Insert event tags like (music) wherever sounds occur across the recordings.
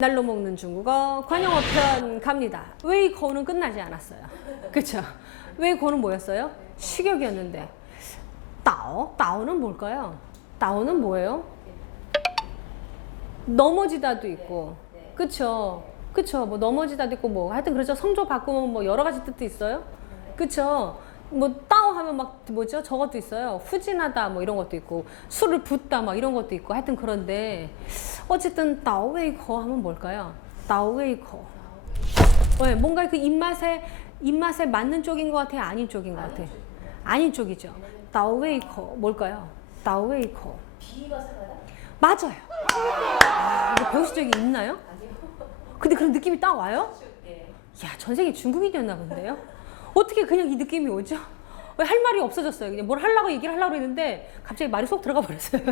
날로 먹는 중국어 관영어 편 갑니다. 웨이코는 끝나지 않았어요. 그쵸? 웨이코는 뭐였어요? 식욕이었는데. 따오? 따오는 뭘까요? 따오는 뭐예요? 넘어지다도 있고. 그쵸? 그쵸? 뭐 넘어지다도 있고 뭐 하여튼 그렇죠. 성조 바꾸면 뭐 여러 가지 뜻도 있어요. 그쵸? 뭐 따오 하면 막 뭐죠? 저것도 있어요. 후진하다 뭐 이런 것도 있고 술을 붓다 막 이런 것도 있고 하여튼 그런데 어쨌든 따오웨이커 하면 뭘까요? 따오웨이커. 네, 뭔가 그 입맛에 입맛에 맞는 쪽인 것 같아요? 아닌 쪽인 것 같아요? 아닌 쪽이죠. 따오웨이커 뭘까요? 상하다? 맞아요. 아, 이거 배우신 적이 있나요? 근데 그런 느낌이 딱 와요? 예. 야, 전생에 중국인이었나 본데요? 어떻게 그냥 이 느낌이 오죠? 왜 할 말이 없어졌어요. 그냥 뭘 하려고 얘기를 하려고 했는데 갑자기 말이 속 들어가 버렸어요.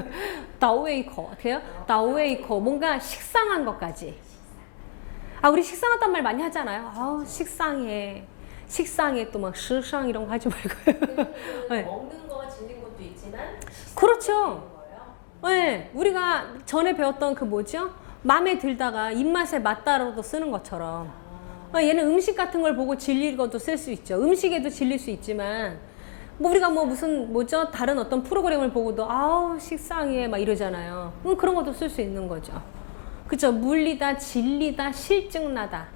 다오웨이커 어때요? 다오웨이커 뭔가 식상한 것까지. 아, 우리 식상하단 말 많이 하잖아요. 아우, 식상해. 식상해 또막 시상 이런 거 하지 말고요. (laughs) 네. 먹는 거가 질린 것도 있지만 그렇죠. 네, 우리가 전에 배웠던 그 뭐죠? 마음에 들다가 입맛에 맞다라도 쓰는 것처럼. 어, 얘는 음식 같은 걸 보고 질릴 것도 쓸 수 있죠. 음식에도 질릴 수 있지만, 뭐 우리가 뭐 무슨 뭐죠? 다른 어떤 프로그램을 보고도 아우 식상해 막 이러잖아요. 음, 그런 것도 쓸 수 있는 거죠. 그쵸? 물리다, 질리다, 실증나다.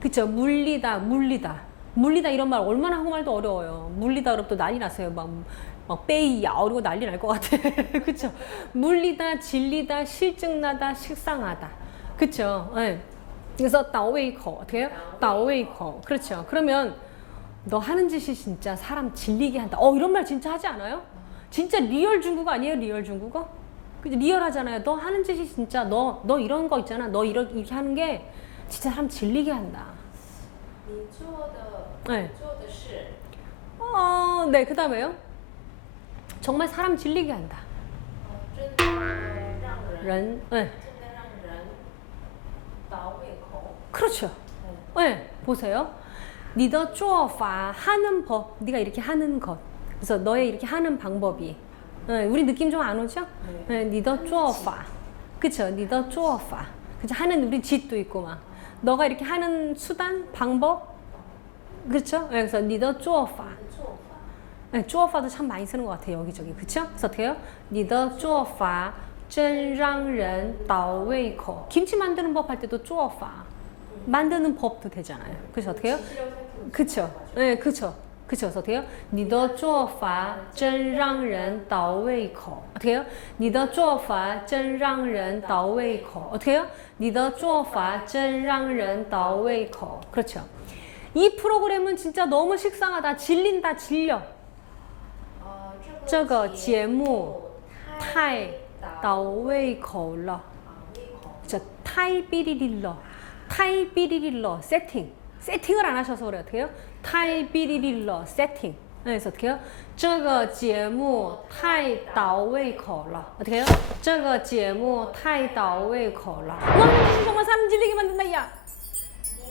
그쵸? 물리다, 물리다. 물리다 이런 말 얼마나 한국말도 어려워요. 물리다 그러면 또 난리 났어요. 막, 막 빼이야 이러고 난리 날 것 같아. (laughs) 그쵸? 물리다, 질리다, 실증나다, 식상하다. 그쵸? 예. 그래서 따오웨이커 어떻게 해요? 따오웨이커 그렇죠. 그러면 너 하는 짓이 진짜 사람 질리게 한다. 어 이런 말 진짜 하지 않아요? 진짜 리얼 중국어 아니에요? 리얼 중국어? 그죠? 리얼하잖아요. 너 하는 짓이 진짜 너 너 이런 거 있잖아. 너 이렇게, 이렇게 하는 게 진짜 사람 질리게 한다. 네. 어, 네. 그 다음에요. 정말 사람 질리게 한다. 人, 네. 그렇죠. 네, 네 보세요. 니더 쪼어파 하는 법, 네가 이렇게 하는 것. 그래서 너의 이렇게 하는 방법이. 네, 우리 느낌 좀 안 오죠? 네, 니더 쪼어파. 그쵸? 니더 쪼어파. 그쵸? 하는 우리 짓도 있고 막. 너가 이렇게 하는 수단, 방법. 그렇죠? 네, 그래서 니더 쪼어파. 做法 네, 做法도 참 많이 쓰는 것 같아요 여기저기 그쵸? 그래서 어때요? 你的做法真让人倒胃口 김치 만드는 법 할 때도 做法 만드는 법도 되잖아요 그래서 어떻게요? 지시력 살피는 그쵸? 네, 그쵸? 그쵸? 그래서 어때요? 你的做法真让人倒胃口 어떻게요? 你的做法真让人倒胃口 어떻게요? 你的做法真让人倒胃口 그렇죠? 이 프로그램은 진짜 너무 식상하다 질린다 질려 呃这个节节目太倒倒胃口了，胃口。 저 타이비리릴러, 타이비리릴러 세팅, 세팅을 안 하셔서 그래 어떻게 해요? 타이비리릴러 세팅. 네, 그래서 어떻게 해요? 这个节目太倒胃口了. 어떻게 해요? 这个节目太倒胃口了. 와, 정말 사람 질리게 만든다, 야.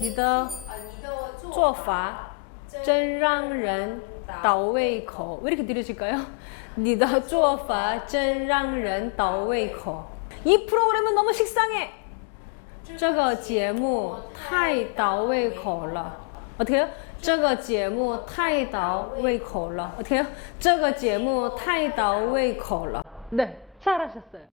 你的啊，你的做法真让人倒胃口. 왜 이렇게 느려질까요? 你的做法真让人倒胃口. 이 프로그램은 너무 식상해. 这个节目太倒胃口了. 어떻게 해요? 这个节目太倒胃口了. 어떻게 해요? 这个节目太倒胃口了. 네, 잘하셨어요.